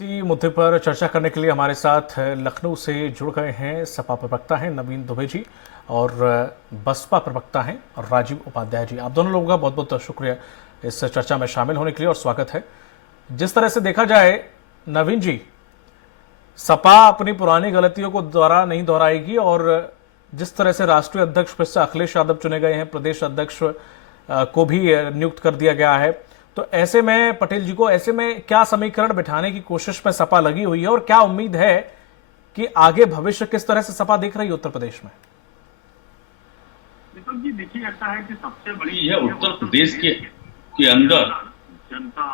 इसी मुद्दे पर चर्चा करने के लिए हमारे साथ लखनऊ से जुड़ गए हैं सपा प्रवक्ता हैं नवीन दुबे जी और बसपा प्रवक्ता हैं राजीव उपाध्याय जी। आप दोनों लोगों का बहुत बहुत शुक्रिया इस चर्चा में शामिल होने के लिए और स्वागत है। जिस तरह से देखा जाए नवीन जी, सपा अपनी पुरानी गलतियों को दोबारा नहीं दोहराएगी और जिस तरह से राष्ट्रीय अध्यक्ष फिर से अखिलेश यादव चुने गए हैं, प्रदेश अध्यक्ष को भी नियुक्त कर दिया गया है, तो ऐसे में पटेल जी को ऐसे में क्या समीकरण बिठाने की कोशिश में सपा लगी हुई है और क्या उम्मीद है कि आगे भविष्य किस तरह से सपा देख रही है उत्तर प्रदेश में? दीपक जी, देखिए ऐसा है कि सबसे बड़ी है उत्तर प्रदेश के अंदर जनता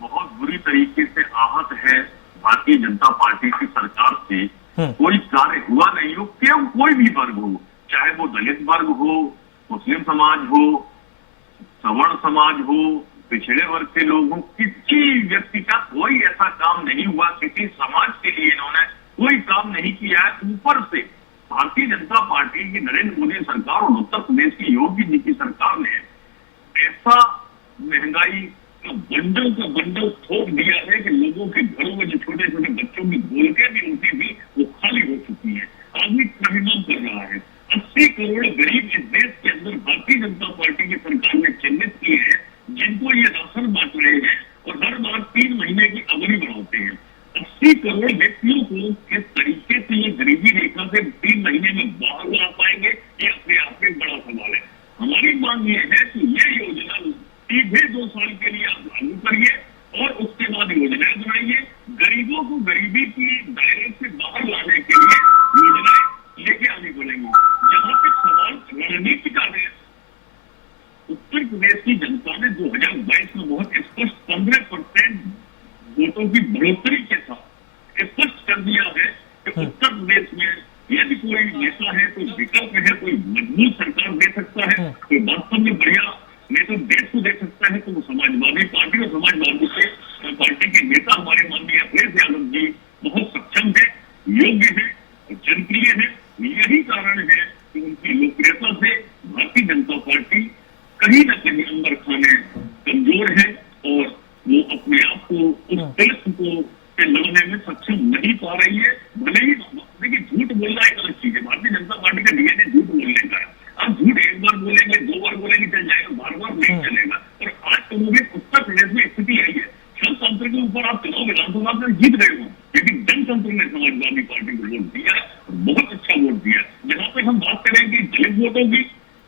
बहुत बुरी तरीके से आहत है भारतीय जनता पार्टी की सरकार से। कोई कार्य हुआ नहीं हो, क्यों कोई भी वर्ग हो, चाहे वो दलित वर्ग हो, मुस्लिम समाज हो, सवर्ण समाज हो, पिछड़े वर्ग के लोग हों, किसी व्यक्ति का कोई ऐसा काम नहीं हुआ, किसी समाज के लिए इन्होंने कोई काम नहीं किया है। ऊपर से भारतीय जनता पार्टी की नरेंद्र मोदी सरकार और उत्तर प्रदेश की योगी जी की सरकार ने ऐसा महंगाई का बंडल थोप दिया है कि लोगों के घरों में जो छोटे छोटे बच्चों की गोलकें भी होती थी वो खाली हो चुकी है। आदमी त्राहिमाम कर रहा है। 80 करोड़ गरीब इस देश के अंदर भारतीय जनता पार्टी की सरकार ने चिन्हित किए हैं, जिनको ये राशन बांट रहे हैं और हर बार 3 महीने की अवधि बढ़ाते हैं। 80 करोड़ व्यक्तियों को किस तरीके से ये गरीबी रेखा से 3 महीने में बाहर ला पाएंगे, ये अपने आप में बड़ा सवाल है। हमारी मांग ये है कि ये योजना सीधे 2 साल के लिए आप लागू करिए और उसके बाद योजनाएं बनाइए। गरीबों को गरीबी की दायरे से बाहर लाने के लिए योजनाएं लेके आनी पड़ेंगी। जहां तक सवाल रणनीति का है, उत्तर प्रदेश की जनता ने 2022 में बहुत स्पष्ट 15% वोटों की बढ़ोतरी के साथ स्पष्ट कर दिया है कि उत्तर प्रदेश में यदि कोई नेता है, कोई विकल्प है, कोई मजबूत सरकार दे सकता है, कोई वास्तव में बढ़िया नेता देश को दे सकता है, तो वो समाजवादी पार्टी और समाजवादी से पार्टी के नेता हमारे माननीय अखिलेश यादव जी बहुत सक्षम है, योग्य है और जनप्रिय है। यही कारण है कि उनकी लोकप्रियता से भारतीय जनता पार्टी कहीं न कहीं अंदर खाने कमजोर है और वो अपने आप को उस देश को से लड़ने में सक्षम नहीं पा रही है। भले ही देखिए, झूठ बोलना एक अलग चीज है, भारतीय जनता पार्टी का डीएनए झूठ बोलने का है। अब झूठ एक बार बोलेंगे, 2 बार बोलेंगे चल जाएगा, बार नहीं चलेगा। और आज तो मुझे उत्तर प्रदेश में स्थिति आई है, जनतंत्र के ऊपर आप चुनाव विधानसभा में जीत गए हो, लेकिन जनतंत्र ने समाजवादी पार्टी को वोट दिया और बहुत अच्छा वोट दिया। जहां तक हम बात करें कि दलित वोटों की,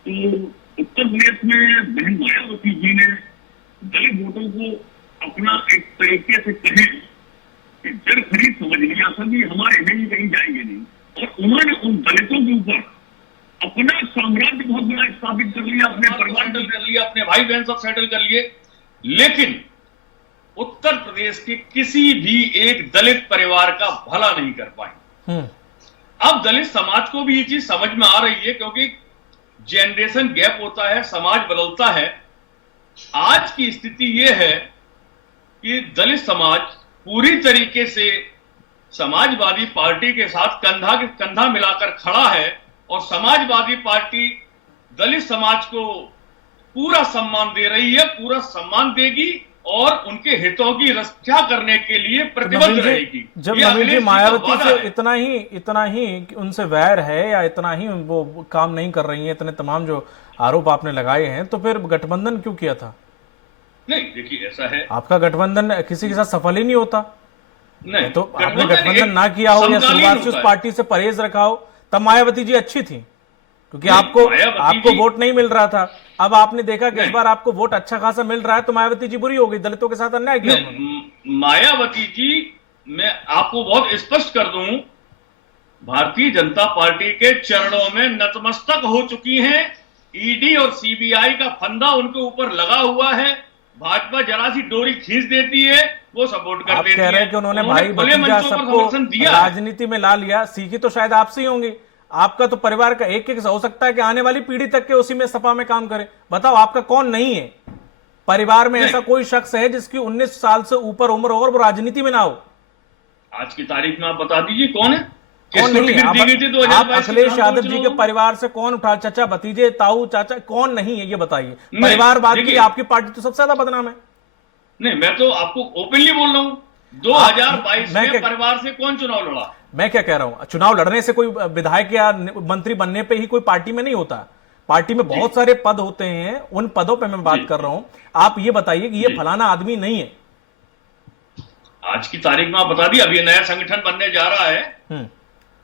तो उत्तर प्रदेश में बहन मायावती जी ने दलित वोटों को अपना एक तरीके से कहें कि जड़ खरीद समझ लिया था कि हमारे नहीं कहीं जाएंगे नहीं, और उन्होंने उन दलितों के ऊपर अपना साम्राज्य बहुत बड़ा स्थापित कर लिया, अपने परिवार कर लिया, अपने भाई बहन सब सेटल कर लिए। लेकिन उत्तर प्रदेश के किसी भी एक दलित परिवार का भला नहीं कर पाए। अब दलित समाज को भी ये चीज समझ में आ रही है, क्योंकि जनरेशन गैप होता है, समाज बदलता है। आज की स्थिति यह है कि दलित समाज पूरी तरीके से समाजवादी पार्टी के साथ कंधा मिलाकर खड़ा है और समाजवादी पार्टी दलित समाज को पूरा सम्मान दे रही है, पूरा सम्मान देगी और उनके हितों की रक्षा करने के लिए प्रतिबद्ध रहेगी। जब नवीन जी मायावती से इतना ही उनसे वैर है या इतना ही वो काम नहीं कर रही है, इतने तमाम जो आरोप आपने लगाए हैं, तो फिर गठबंधन क्यों किया था? नहीं, देखिए ऐसा है, आपका गठबंधन किसी के साथ सफल ही नहीं होता। नहीं तो आपने गठबंधन ना किया हो या शुरुआत से उस पार्टी से परहेज रखा हो, तब मायावती जी अच्छी थी, क्योंकि आपको वोट नहीं मिल रहा था। अब आपने देखा कि इस बार आपको वोट अच्छा खासा मिल रहा है, तो मायावती जी बुरी हो गई, दलितों के साथ अन्याय किया। मायावती जी, मैं आपको बहुत स्पष्ट कर दूं, भारतीय जनता पार्टी के चरणों में नतमस्तक हो चुकी हैं। ईडी और सीबीआई का फंदा उनके ऊपर लगा हुआ है। भाजपा जरा सी डोरी खींच देती है, वो सपोर्ट कर देती है। आप कह रहे हैं कि उन्होंने भाई भतीजा सबको राजनीति में ला लिया, सीखी तो शायद आपसे ही होंगी। आपका तो परिवार का एक हो सकता है कि आने वाली पीढ़ी तक के उसी में सपा में काम करे। बताओ, आपका कौन नहीं है परिवार में ऐसा कोई शख्स है जिसकी 19 साल से ऊपर उम्र हो और वो राजनीति में ना हो? आज की तारीख में आप बता दीजिए कौन है, कौन नहीं है? आप अखिलेश यादव जी के परिवार से कौन उठा, चचा भतीजे ताऊ चाचा कौन नहीं है, ये बताइए। परिवार बात की, आपकी पार्टी तो सबसे ज्यादा बदनाम है। नहीं, मैं तो आपको ओपनली बोल रहा हूं 2022 मैं में परिवार से कौन चुनाव लड़ा? मैं क्या कह रहा हूं, चुनाव लड़ने से कोई विधायक या मंत्री बनने पे ही कोई पार्टी में नहीं होता। पार्टी में बहुत सारे पद होते हैं, उन पदों पे मैं बात जी। कर रहा हूं। आप ये बताइए कि ये जी। फलाना आदमी नहीं है। आज की तारीख में आप बता दी, अब ये नया संगठन बनने जा रहा है। हम्म।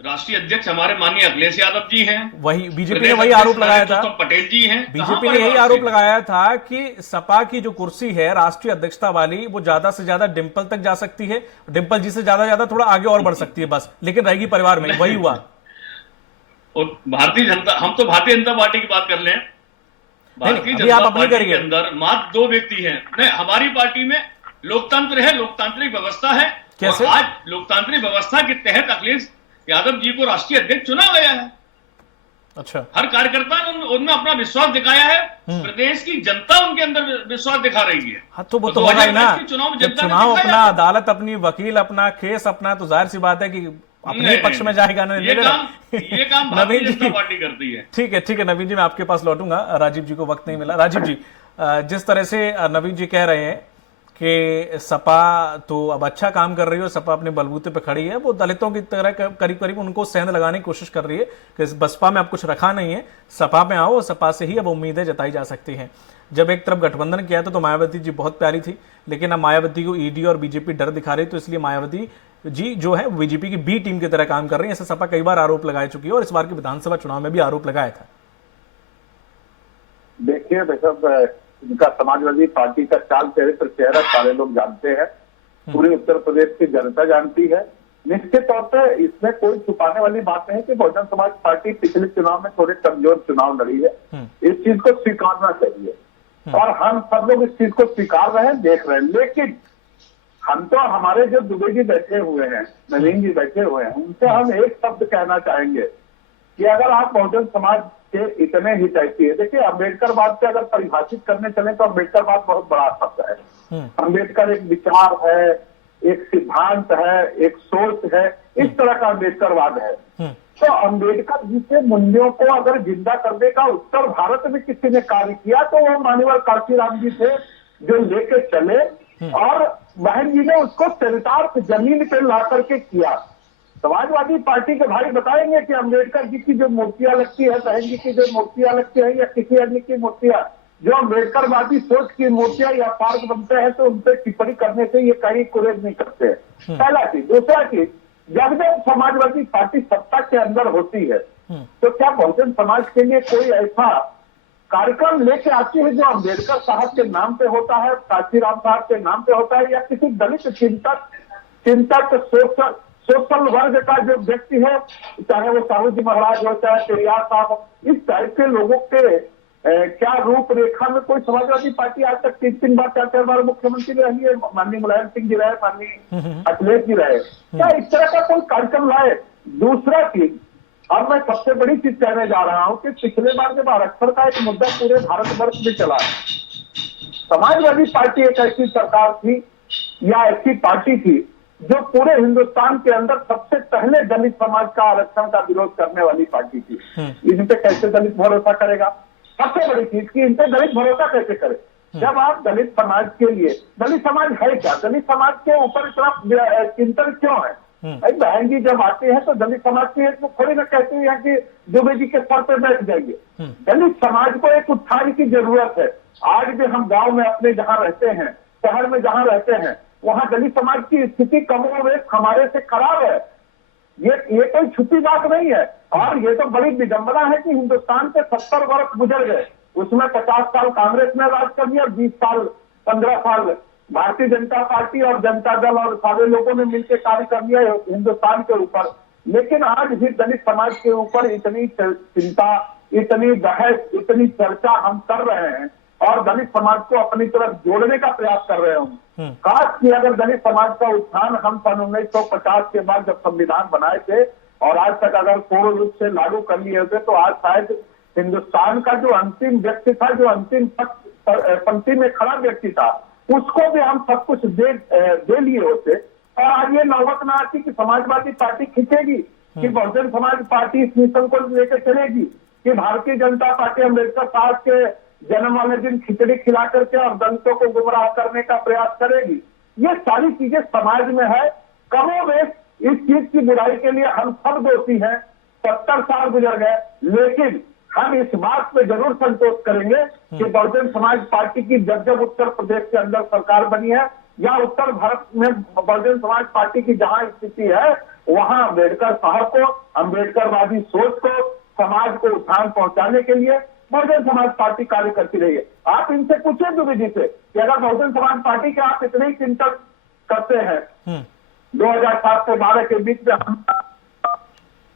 राष्ट्रीय अध्यक्ष हमारे माननीय अखिलेश यादव जी हैं, वही बीजेपी ने प्रदेश वही अध्यक्ष आरोप लगाया हमारे था, गौतम पटेल जी हैं। बीजेपी ने यही आरोप लगाया था कि सपा की जो कुर्सी है राष्ट्रीय अध्यक्षता वाली, वो ज्यादा से ज्यादा डिंपल तक जा सकती है, डिंपल जी से ज्यादा थोड़ा आगे और बढ़ सकती है बस, लेकिन रहेगी परिवार में। वही हुआ। और भारतीय जनता, हम तो भारतीय जनता पार्टी की बात कर लें। भारतीय जनता पार्टी के अंदर मात्र 2 व्यक्ति हैं। नहीं, हमारी पार्टी में लोकतंत्र है, लोकतांत्रिक व्यवस्था है। कैसे? और आज लोकतांत्रिक व्यवस्था के तहत अखिलेश यादव जी को राष्ट्रीय अध्यक्ष चुना गया है। अच्छा। हर कार्यकर्ता ने उनमें अपना विश्वास दिखाया है। प्रदेश की जनता उनके अंदर विश्वास दिखा रही है। हाँ, तो वो तो होगा ही ना। चुनाव जब चुनाव अपना, अदालत अपनी, वकील अपना, केस अपना, तो जाहिर सी बात है कि अपने पक्ष में जाएगा ना। ये काम भारतीय जनता पार्टी करती है। ठीक है नवीन जी, मैं आपके पास लौटूंगा। राजीव जी को वक्त नहीं मिला। राजीव जी, जिस तरह से नवीन जी कह रहे हैं कि सपा तो अब अच्छा काम कर रही है, सपा अपने बलबूते पे खड़ी है, वो दलितों की तरह करीब करीब उनको सेंध लगाने की कोशिश कर रही है कि बसपा में अब कुछ रखा नहीं है, सपा में आओ, सपा से ही अब उम्मीदें जताई जा सकती हैं। जब एक तरफ गठबंधन किया था तो मायावती जी बहुत प्यारी थी, लेकिन अब मायावती को ईडी और बीजेपी डर दिखा रही, तो इसलिए मायावती जी जो है बीजेपी की बी टीम की तरह काम कर रही है। ऐसे सपा कई बार आरोप लगा चुकी है और इस बार के विधानसभा चुनाव में भी आरोप लगाया था। देखिए भाई, इनका समाजवादी पार्टी का चाल चरित्र चेहरा सारे लोग जानते हैं, पूरी उत्तर प्रदेश की जनता जानती है। निश्चित तौर पर इसमें कोई छुपाने वाली बात नहीं कि बहुजन समाज पार्टी पिछले चुनाव में थोड़े कमजोर चुनाव लड़ी है। इस चीज को स्वीकारना चाहिए और हम सब लोग इस चीज को स्वीकार रहे हैं, देख रहे हैं। लेकिन हम तो, हमारे जो दुबे जी बैठे हुए हैं, नवीन जी बैठे हुए हैं, उनसे हम एक शब्द कहना चाहेंगे कि अगर आप बहुजन समाज के इतने ही चाहती है, देखिए अम्बेडकरवाद से अगर परिभाषित करने चले तो अम्बेडकरवाद बहुत बड़ा शब्द है। अम्बेडकर एक विचार है, एक सिद्धांत है, एक सोच है, इस तरह का अम्बेडकरवाद है। तो अम्बेडकर जी के मूल्यों को अगर जिंदा करने का उत्तर भारत में किसी ने कार्य किया तो वो माननीय काशीराम जी थे, जो लेके चले और बहन जी ने उसको चरितार्थ जमीन पे ला करके किया। समाजवादी पार्टी के भाई बताएंगे कि अम्बेडकर जी की जो मूर्तियां लगती है, बहन जी की जो मूर्तियां लगती है या किसी अन्य की मूर्तियां, जो अम्बेडकरवादी सोच की मूर्तियां या पार्क बनते हैं, तो उन पर टिप्पणी करने से ये कहीं कुरेज नहीं करते। पहला चीज। दूसरा चीज, जब जब समाजवादी पार्टी सत्ता के अंदर होती है तो क्या बहुजन समाज के लिए कोई ऐसा कार्यक्रम लेके आती है जो अम्बेडकर साहब के नाम पे होता है, काशीराम साहब के नाम पे होता है, या किसी दलित चिंतक सोशल वर्ग का जो व्यक्ति है, चाहे वो साहू जी महाराज हो, चाहे पेरियार साहब, इस टाइप के लोगों के क्या रूपरेखा में कोई समाजवादी पार्टी आज तक 3 बार 4 बार मुख्यमंत्री रही है, माननीय मुलायम सिंह जी रहे, माननीय अखिलेश जी रहे, क्या इस तरह का कोई कार्यक्रम लाए? दूसरा चीज, अब मैं सबसे बड़ी चीज कहने जा रहा हूं कि पिछले बार जब आरक्षण का एक मुद्दा पूरे भारतवर्ष में चला, समाजवादी पार्टी एक ऐसी सरकार थी या ऐसी पार्टी थी जो पूरे हिंदुस्तान के अंदर सबसे पहले दलित समाज का आरक्षण का विरोध करने वाली पार्टी थी। इन पे कैसे दलित भरोसा करेगा? सबसे बड़ी चीज की इन पे दलित भरोसा कैसे करे? जब आप दलित समाज के लिए, दलित समाज है क्या, दलित समाज के ऊपर इतना चिंतन क्यों है? भाई बहन जी जब आते हैं तो दलित समाज की एक थोड़ी ना कहते हैं कि दुबे जी के सर पे बैठ जाइए। दलित समाज को एक उत्थान की जरूरत है। आज भी हम गांव में अपने जहां रहते हैं, शहर में जहां रहते हैं, वहां दलित समाज की स्थिति कमोबेश हमारे से खराब है। ये कोई छुपी बात नहीं है। और ये तो बड़ी विडंबना है कि हिंदुस्तान के 70 वर्ष गुजर गए, उसमें 50 साल कांग्रेस ने राज कर दिया, 20 साल 15 साल भारतीय जनता पार्टी और जनता दल और सारे लोगों ने मिलकर कार्य कर दिया हिंदुस्तान के ऊपर। लेकिन आज भी दलित समाज के ऊपर इतनी चिंता, इतनी बहस, इतनी चर्चा हम कर रहे हैं और दलित समाज को अपनी तरफ जोड़ने का प्रयास कर रहे हैं। खास कि अगर दलित समाज का उत्थान हम सन 1950 के बाद जब संविधान बनाए थे और आज तक अगर पूर्ण रूप से लागू कर लिए होते तो आज शायद हिंदुस्तान का जो अंतिम व्यक्ति था, जो अंतिम पंक्ति में खड़ा व्यक्ति था, उसको भी हम सब कुछ दे लिए होते। और आज ये नौबत ना आती कि समाजवादी पार्टी खींचेगी, कि बहुजन समाज पार्टी इस मिशन को लेकर चलेगी, कि भारतीय जनता पार्टी अम्बेडकर साहब के जन्म वाले दिन खिचड़ी खिला करके और दलितों को गुमराह करने का प्रयास करेगी। ये सारी चीजें समाज में है। कमोबेश इस चीज की बुराई के लिए हम सब दोषी हैं। 70 साल गुजर गए, लेकिन हम इस बात पे जरूर संतोष करेंगे कि बहुजन समाज पार्टी की जब जब उत्तर प्रदेश के अंदर सरकार बनी है या उत्तर भारत में बहुजन समाज पार्टी की जहां स्थिति है, वहां अम्बेडकर साहब को, अम्बेडकरवादी सोच को, समाज को उत्थान पहुंचाने के लिए बहुजन समाज पार्टी कार्य करती रही है। आप इनसे पूछे दुबे जी से कि अगर बहुजन समाज पार्टी के आप इतने ही चिंतन करते हैं, 2007 से 12 के बीच में हम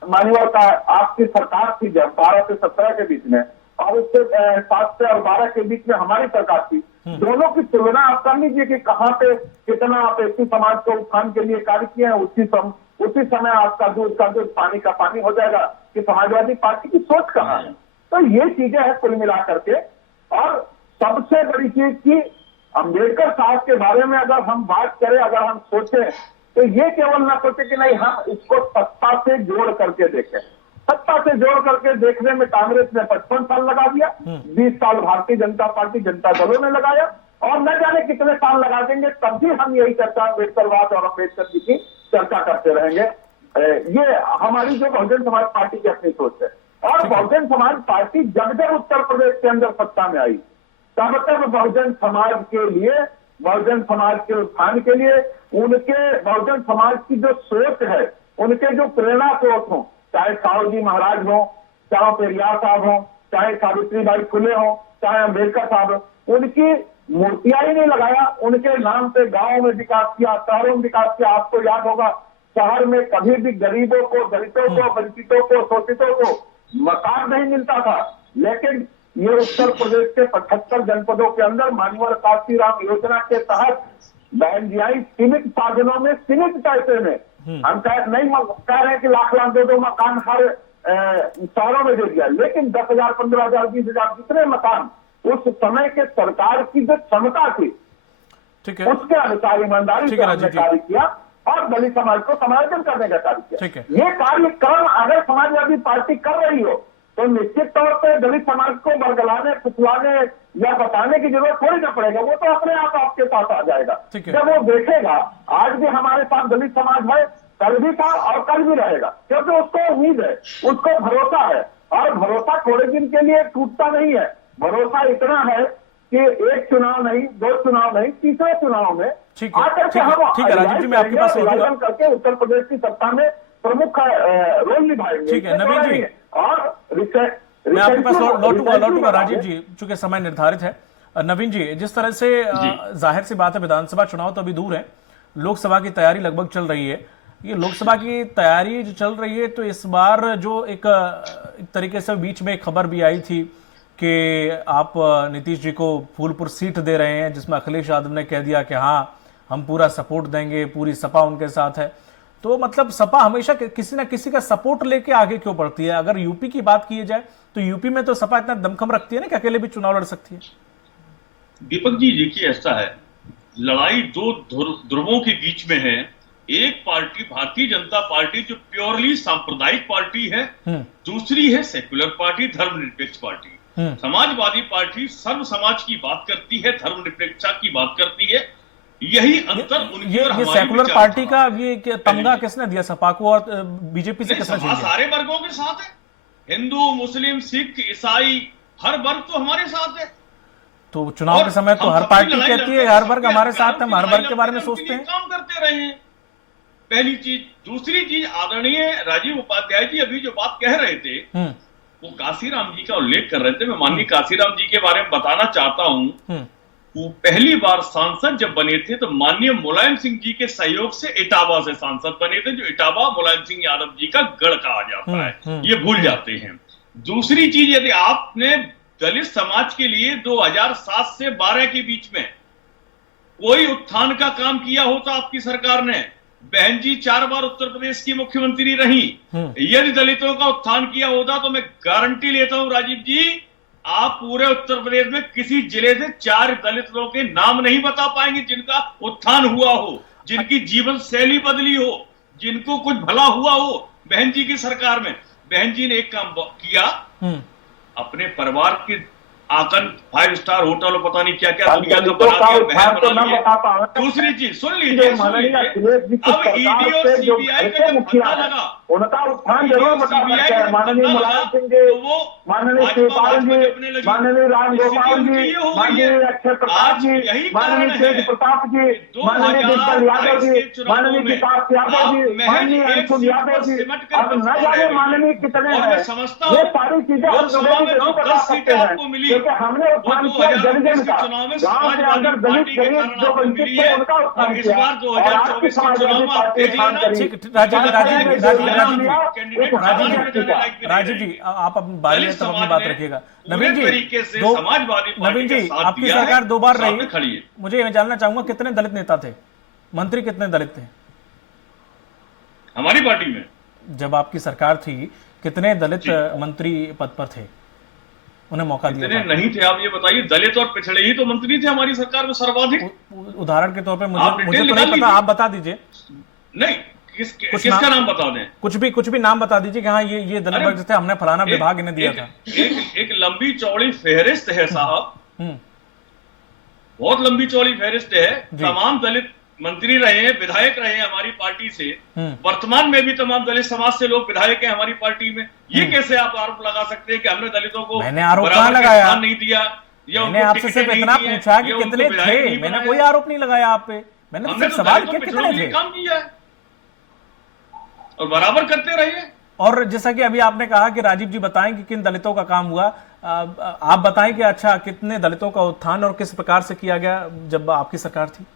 मान्यवर का आपकी सरकार थी जब 12 से 17 के बीच में, और उससे 7 से और 12 के बीच में हमारी सरकार थी। दोनों की तुलना आप कर लीजिए कि कहां पे कितना आप एससी समाज को उत्थान के लिए कार्य किए हैं। उसी समय आपका दूध का दूध, पानी का पानी हो जाएगा कि समाजवादी पार्टी की सोच कहां है। तो ये चीजें हैं कुल मिला करके। और सबसे बड़ी चीज की अम्बेडकर साहब के बारे में अगर हम बात करें, अगर हम सोचें, तो ये केवल ना सोचे कि नहीं हम इसको सत्ता से जोड़ करके देखें। सत्ता से जोड़ करके देखने में कांग्रेस ने 55 साल लगा दिया, 20 साल भारतीय जनता पार्टी जनता दलों ने लगाया, और न जाने कितने साल लगा देंगे, तब भी हम यही चर्चा अम्बेडकरवाद और अम्बेडकर जी की चर्चा करते रहेंगे। ये हमारी जो बहुजन समाज पार्टी की अपनी सोच है। और बहुजन समाज पार्टी जब जब उत्तर प्रदेश के अंदर सत्ता में आई, तब तक बहुजन समाज के लिए, बहुजन समाज के उत्थान के लिए, उनके बहुजन समाज की जो सोच है, उनके जो प्रेरणा स्रोत हों, चाहे साहू जी महाराज हों, चाहे पेरियार साहब हों, चाहे सावित्रीबाई फुले हों, चाहे अम्बेडकर साहब हों, उनकी मूर्तियां ही नहीं लगाया, उनके नाम पे गांवों में विकास किया, शहरों में विकास किया। आपको याद होगा, शहर में कभी भी गरीबों को, दलितों को, वंचितों को, शोषितों को मकान नहीं मिलता था, लेकिन ये उत्तर प्रदेश के 75 जनपदों के अंदर मान्यवर काशीराम योजना के तहत बहन जी आई, सीमित साधनों में, सीमित पैसे में। हम नहीं कह रहे हैं कि लाख लाख 2-2 मकान हर शहरों में दे दिया, लेकिन 10,000, 15,000, 20,000 जितने मकान उस समय के सरकार की जो क्षमता थी, ठीक है, उसके अनुसार ईमानदारी से हमने कार्य किया और दलित समाज को समायोजन करने का कार्य किया। ये कार्यक्रम अगर समाजवादी पार्टी कर रही हो तो निश्चित तौर पर दलित समाज को बरगलाने, फुसलाने या बताने की जरूरत थोड़ी ना पड़ेगा। वो तो अपने आप आपके पास आ जाएगा जब वो देखेगा। आज भी हमारे पास दलित समाज है, कल भी था और कल भी रहेगा, क्योंकि उसको उम्मीद है, उसको भरोसा है। और भरोसा थोड़े दिन के लिए टूटता नहीं है। भरोसा इतना है कि एक चुनाव नहीं, 2 चुनाव नहीं, तीसरे चुनाव में आकर के हम राजीव जी, मैं आपके पास करके उत्तर प्रदेश की सत्ता में प्रमुख रोल निभाएंगे। ठीक है नवीन जी, और मैं आपके पास लौटूंगा राजीव जी, चूंकि समय निर्धारित है। नवीन जी, जिस तरह से जाहिर सी बात है विधानसभा चुनाव तो अभी दूर है, लोकसभा की तैयारी लगभग चल रही है। ये लोकसभा की तैयारी जो चल रही है, तो इस बार जो एक तरीके से बीच में एक खबर भी आई थी कि आप नीतीश जी को फूलपुर सीट दे रहे हैं, जिसमें अखिलेश यादव ने कह दिया कि हाँ हम पूरा सपोर्ट देंगे, पूरी सपा उनके साथ है। तो मतलब सपा हमेशा किसी ना किसी का सपोर्ट लेके आगे क्यों बढ़ती है? अगर यूपी की बात की जाए तो यूपी में तो सपा इतना दमखम रखती है ना कि अकेले भी चुनाव लड़ सकती है। दीपक जी देखिए, ऐसा है, लड़ाई 2 ध्रुवों के बीच में है। एक पार्टी भारतीय जनता पार्टी जो प्योरली सांप्रदायिक पार्टी है, दूसरी है सेक्युलर पार्टी, धर्मनिरपेक्ष पार्टी। समाजवादी पार्टी सर्व समाज की बात करती है, धर्मनिरपेक्षता की बात करती है। यही अंतर उनकी और हमारी सेकुलर पार्टी का ये तमगा किसने दिया सपा को और बीजेपी से किसने छीन लिया? सारे वर्गों के साथ है, हिंदू, मुस्लिम, सिख, ईसाई, हर वर्ग तो हमारे साथ है। तो चुनाव के समय तो हर पार्टी कहती है हर वर्ग हमारे साथ, हम हर वर्ग के बारे में सोचते हैं, काम करते रहे हैं। पहली चीज। दूसरी चीज, आदरणीय राजीव उपाध्याय जी अभी जो बात कह रहे थे, वो काशीराम जी का उल्लेख कर रहे थे। मैं माननीय काशीराम जी के बारे में बताना चाहता हूं, वो पहली बार सांसद जब बने थे तो माननीय मुलायम सिंह जी के सहयोग से इटावा से सांसद बने थे, जो इटावा मुलायम सिंह यादव जी का गढ़ कहा जाता है, ये भूल जाते हैं। दूसरी चीज, यदि आपने दलित समाज के लिए 2007 से 12 के बीच में कोई उत्थान का काम किया होता आपकी सरकार ने, बहन जी 4 बार उत्तर प्रदेश की मुख्यमंत्री रही, यदि दलितों का उत्थान किया होता तो मैं गारंटी लेता हूं राजीव जी, आप पूरे उत्तर प्रदेश में किसी जिले से 4 दलित लोगों के नाम नहीं बता पाएंगे जिनका उत्थान हुआ हो, जिनकी जीवन शैली बदली हो, जिनको कुछ भला हुआ हो बहन जी की सरकार में। बहन जी ने एक काम किया, अपने परिवार के आकन 5 स्टार होटल और पता नहीं क्या क्या हम दुनिया का दलितों बना का दिया, उत्थान बहन तो बना न दिया। बता पाए। दूसरी चीज सुन जो लीजिए, माननीय अखिलेश जी की अब ईडी सरकार और से जो सीबीआई घर का के जब मुखिया फंदा है, लगा, उनका उत्थान ईडी जरूर और बता सीबीआई सकते का हैं। जब माननीय फंदा लगा मुलायम सिंह तो जी, वो माननीय भाजपा शिवपाल भाजपा जी, जपने लगी। माननीय राम स्थिति गोपाल उनकी जी, ये हो गई माननीय है। अक्षय प्रताप आज जी, यही माननीय कारण तेज है प्रताप जी, कि माननीय डिम्पल यादव 2022 जी, के चुनावों माननीय में विकास यादव आप जी, महज माननीय एक अंशुल सीट यादव पर जी, सिमट कर अब बस न कौन जाने रह गई माननीय है। कितने और हैं। मैं समझता ये हूँ सारी चीजें हम लोकसभा में जरूर जो बता 10 सकते सीटें हैं, आपको मिली, क्योंकि हमने वो उत्थान किया 2019 जन के का। चुनाव में गांव से समाजवादी अगर दलित पार्टी के गरीब कारण जो आपको वंचित मिली थे है। उनका और उत्थान इस किया, बार और आपकी 2024 के चुनाव समाजवादी में आप पार्टी देख उत्थान लेना, करी। ठीक, राजीव जी, राजीव जी, राजीव जी, कैंडिडेट राजीव बाहर में जाने लायक भी नहीं राजीव जी, रहेंगे। आप अपनी बारी है दलित तब अपनी समाज बात ने रखिएगा। पूरे नवीन जी, तरीके से दो समाजवादी पार्टी नवीन के जी, साथ आपकी दिया है, सरकार 2 बार साथ में रही, खड़ी है। मुझे ये जानना चाहूंगा कितने दलित नेता थे, मंत्री कितने दलित थे हमारी पार्टी में? जब आपकी सरकार थी? कितने दलित मंत्री पद पर थे, उन्हें मौका दिया इतने था? नहीं थे, आप ये बताइए। दलित और पिछड़े ही तो मंत्री थे हमारी सरकार में सर्वाधिक। उदाहरण के तौर पे आप मुझे डिटेल तो नहीं निकाल पता, लीजिए। आप बता दीजिए। नहीं, किसका नाम बता दें? कुछ भी नाम बता दीजिए कि हाँ ये दलित वर्ग थे, हमने फलाना विभाग इन्हें दिया था। एक लंबी चौड़ी फेहरिस्त है साहब, बहुत लंबी चौड़ी फेहरिस्त है। तमाम दलित मंत्री रहे हैं, विधायक रहे हैं हमारी पार्टी से। वर्तमान में भी तमाम दलित समाज से लोग विधायक हैं हमारी पार्टी में। ये कैसे आप आरोप लगा सकते हैं कि हमने दलितों को मैंने आरोप बराबर कहाँ का लगाया? स्थान नहीं दिया, या मैंने उनको आपसे टिकटें सिर्फ नहीं इतना दी हैं, पूछा कि या उनको कितने विधायक थे, नहीं मैंने बनाया। कोई आरोप नहीं लगाया आप पे, मैंने तो हमने सिर्फ तो सवाल दलितों किया पिछड़ों कितने के लिए थे। काम किया है और बराबर करते रहिए। और जैसा कि अभी आपने कहा कि राजीव जी बताएं कि किन दलितों का काम हुआ, आप बताएं कि अच्छा कितने दलितों का उत्थान और किस प्रकार से किया गया जब आपकी सरकार थी?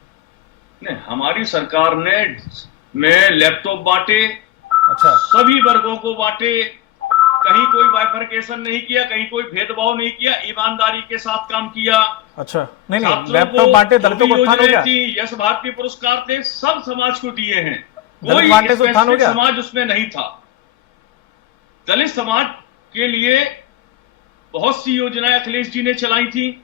नहीं, हमारी सरकार ने लैपटॉप बांटे, अच्छा, सभी वर्गों को बांटे, कहीं कोई बाइफरकेशन नहीं किया, कहीं कोई भेदभाव नहीं किया, ईमानदारी के साथ काम किया। अच्छा, नहीं छात्रों लैपटॉप को बांटे, जो दलितों भी को उत्थान हो योजनाएं गया? थी, यश भारती पुरस्कार थे, सब समाज को दिए हैं। दलित कोई बांटे से उत्थान हो स्पेसिफिक गया? समाज उसमें नहीं था। दलित समाज के लिए बहुत सी योजनाएं अखिलेश जी ने चलाई थी।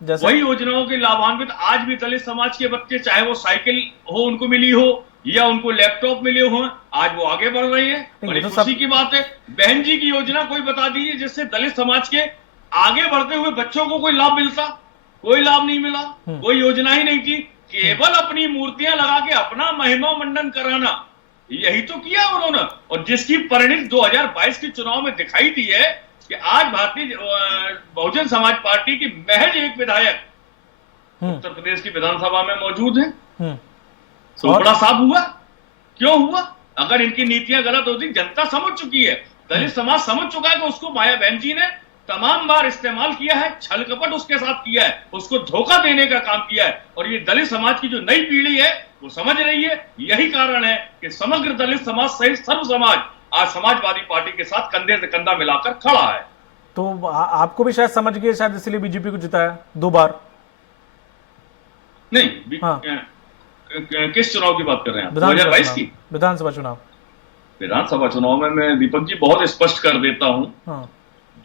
जैसे वही योजनाओं के लाभान्वित आज भी दलित समाज के बच्चे, चाहे वो साइकिल हो उनको मिली हो या उनको लैपटॉप मिले हो, आज वो आगे बढ़ रहे हैं। बड़ी तो खुशी की बात है। बहन जी की योजना कोई बता दीजिए जिससे दलित समाज के आगे बढ़ते हुए बच्चों को कोई लाभ मिलता? कोई लाभ नहीं मिला, कोई योजना ही नहीं थी। केवल अपनी मूर्तियां लगा के अपना महिमा मंडन कराना, यही तो किया उन्होंने। और जिसकी परिणति 2022 के चुनाव में दिखाई दी है कि आज भारतीय बहुजन समाज पार्टी की महज एक विधायक उत्तर प्रदेश की विधानसभा में मौजूद है। तो बड़ा साफ हुआ। क्यों हुआ? अगर इनकी नीतियां गलत होती, जनता समझ चुकी है, दलित समाज समझ चुका है कि उसको माया बहन जी ने तमाम बार इस्तेमाल किया है, छल कपट उसके साथ किया है, उसको धोखा देने का काम किया है। और ये दलित समाज की जो नई पीढ़ी है वो समझ रही है। यही कारण है कि समग्र दलित समाज सहित सर्व समाज आज समाजवादी पार्टी के साथ कंधे से कंधा मिलाकर खड़ा है। तो आपको भी शायद समझ गए, शायद इसलिए बीजेपी को जिताया 2 बार। नहीं, हाँ। किस चुनाव की बात कर रहे हैं आप? 2022 की विधानसभा चुनाव? विधानसभा चुनाव में मैं दीपक जी बहुत स्पष्ट कर देता हूं। हाँ।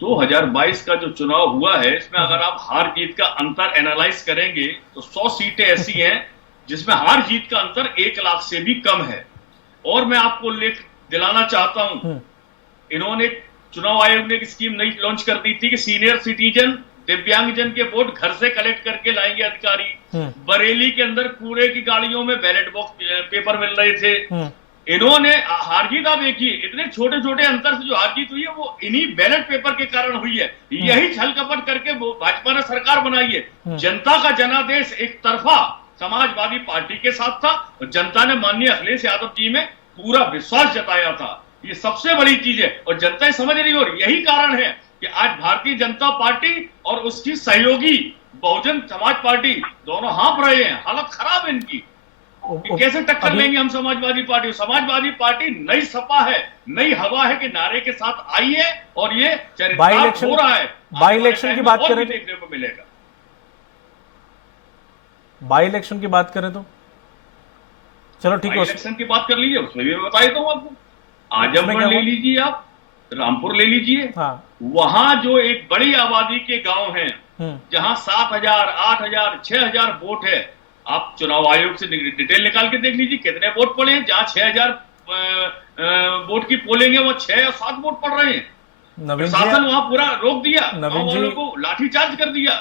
2022 का जो चुनाव हुआ है, इसमें अगर आप हार जीत का अंतर एनालाइज करेंगे तो 100 सीटें ऐसी हैं जिसमें हार जीत का अंतर 1 लाख से भी कम है। और मैं आपको लेख दिलाना चाहता हूं, इन्होंने चुनाव आयोग ने एक स्कीम नई लॉन्च कर दी थी कि सीनियर सिटीजन दिव्यांगजन के वोट घर से कलेक्ट करके लाएंगे अधिकारी। बरेली के अंदर कूड़े की गाड़ियों में बैलेट बॉक्स पेपर मिल रहे थे। इन्होंने हार जीत, आप देखिए इतने छोटे छोटे अंतर से जो हार जीत हुई है वो इन्हीं बैलेट पेपर के कारण हुई है। यही छल कपट करके वो भाजपा ने सरकार बनाई है। जनता का जनादेश एक तरफा समाजवादी पार्टी के साथ था और जनता ने माननीय अखिलेश यादव जी में पूरा विश्वास जताया था। ये सबसे बड़ी चीज है और जनता समझ रही है। और यही कारण है कि आज भारतीय जनता पार्टी और उसकी सहयोगी बहुजन समाज पार्टी दोनों हाँफ रहे हैं। हालत खराब है इनकी कि कैसे टक्कर लेंगे हम समाजवादी पार्टी। समाजवादी पार्टी नई सपा है, नई हवा है के नारे के साथ आई है और ये चरितार्थ हो रहा है। बाई इलेक्शन की बात करें, देखने को मिलेगा। बाई इलेक्शन की बात करें तो चलो ठीक है, इलेक्शन की बात कर लीजिए, उसमें भी बता देता हूं आपको। आजमगढ़ ले लीजिए, आप रामपुर ले लीजिए। हाँ। वहां जो एक बड़ी आबादी के गांव हैं जहां 7,000, 8,000, 6,000 वोट है, आप चुनाव आयोग से डिटेल निकाल के देख लीजिए कितने वोट पड़े हैं। जहां 6,000 वोट की पोलिंग है वो 6 या 7 वोट पड़ रहे हैं। नवीन जी, प्रशासन वहां पूरा रोक दिया, नवीन जी, वालों को लाठीचार्ज कर दिया,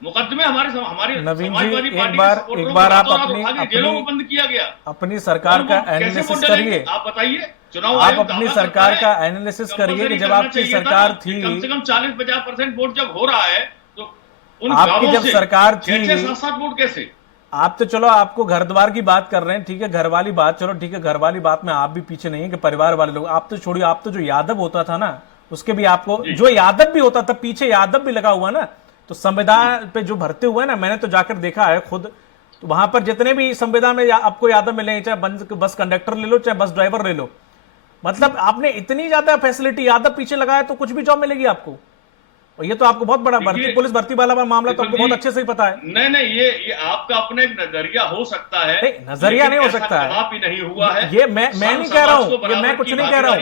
मुकदमे हमारे नवीन जी, समाजवादी पार्टी एक के बार आप जेलों में बंद किया गया। अपनी सरकार का एनालिसिस करिए, आप बताइए, चुनाव आप अपनी सरकार का एनालिसिस करिए कि जब आपकी सरकार थी, कम से कम 40-50% वोट जब हो रहा है तो उन आपकी गांवों जब से सरकार थी, 6-7 वोट कैसे? आप तो चलो आपको घर द्वार की बात कर रहे हैं, ठीक है, घर वाली बात, चलो ठीक है, घर वाली बात में आप भी पीछे नहीं है कि परिवार वाले लोग, आप तो छोड़िए, आप तो जो यादव होता था ना, उसके भी आपको, जो यादव भी होता था पीछे यादव भी लगा हुआ ना, तो संविधान पे जो भरते हुए ना, मैंने तो जाकर देखा है खुद, तो वहां पर जितने भी संविदा में आपको यादव मिलेंगे, चाहे बस कंडक्टर ले लो, चाहे बस ड्राइवर ले लो, मतलब आपने इतनी ज्यादा फैसिलिटी, यादव पीछे लगाया तो कुछ भी जॉब मिलेगी आपको। और ये तो आपको बहुत बड़ा भर्ती, पुलिस भर्ती वाला मामला तो आपको बहुत अच्छे से ही पता है। नहीं, ये आपका अपना एक नजरिया हो सकता है, नहीं, नजरिया नहीं हो सकता है, कदापि नहीं हुआ है। ये मैं नहीं कह रहा हूं, ये मैं कुछ नहीं कह रहा हूं,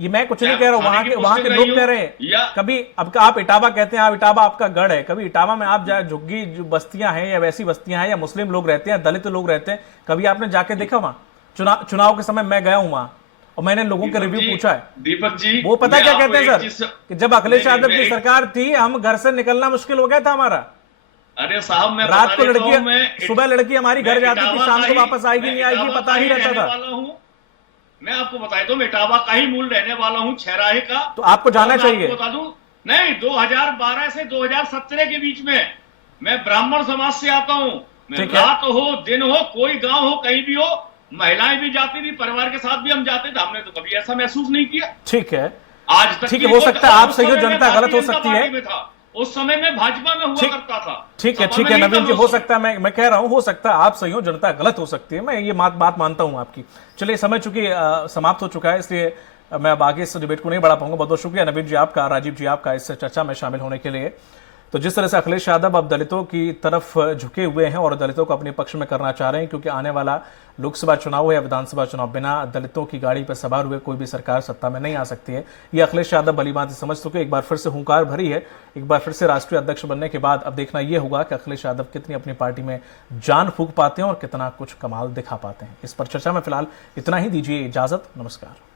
ये मैं कुछ नहीं कह रहा हूं, वहां के लोग कह रहे हैं। कभी अब आप इटावा कहते हैं, आप इटावा आपका गढ़ है, कभी इटावा में आप जाए, झुग्गी जो बस्तियां हैं या वैसी बस्तियां हैं या मुस्लिम लोग रहते हैं, दलित लोग रहते हैं, कभी आपने जाके देखा वहां? चुनाव के समय मैं गया हूं वहां और मैंने लोगों का रिव्यू पूछा है। दीपक जी, वो पता क्या कहते हैं सर, कि जब अखिलेश यादव की सरकार थी, हम घर से निकलना मुश्किल हो गया था हमारा। अरे साहब, मैं रात को लड़की, सुबह लड़की हमारी घर जाती थी, शाम को वापस आएगी नहीं आएगी पता ही रहता था। मैं आपको बताई तो, मैं इटावा का ही मूल रहने वाला हूं, छहराहे का। तो आपको जाना चाहिए। बता दूं, नहीं, 2012 से 2017 के बीच में मैं ब्राह्मण समाज से आता हूं। रात हो दिन हो, कोई गांव हो, कहीं भी हो, महिलाएं भी जाती थी, परिवार के साथ भी हम जाते थे, हमने तो कभी ऐसा महसूस नहीं किया। ठीक है, आज तक ठीक है, हो सकता है आप सही हो, जनता गलत हो सकती है। उस समय में भाजपा में हुआ करता था। ठीक है नवीन जी, हो सकता है, मैं कह रहा हूं, हो सकता है आप सही हो, जनता गलत हो सकती है, मैं ये बात मानता हूं आपकी। चलिए, समय चूंकि समाप्त हो चुका है, इसलिए मैं अब आगे इस डिबेट को नहीं बढ़ा पाऊंगा। बहुत बहुत शुक्रिया नवीन जी आपका, राजीव जी आपका, इस चर्चा में शामिल होने के लिए। तो जिस तरह से अखिलेश यादव अब दलितों की तरफ झुके हुए हैं और दलितों को अपने पक्ष में करना चाह रहे हैं, क्योंकि आने वाला लोकसभा चुनाव है या विधानसभा चुनाव, बिना दलितों की गाड़ी पर सवार हुए कोई भी सरकार सत्ता में नहीं आ सकती है। ये अखिलेश यादव भली भांति समझ चुके, एक बार फिर से हुंकार भरी है। एक बार फिर से राष्ट्रीय अध्यक्ष बनने के बाद अब देखना यह होगा कि अखिलेश यादव कितनी अपनी पार्टी में जान फूंक पाते हैं और कितना कुछ कमाल दिखा पाते हैं। इस पर चर्चा में फिलहाल इतना ही, दीजिए इजाजत, नमस्कार।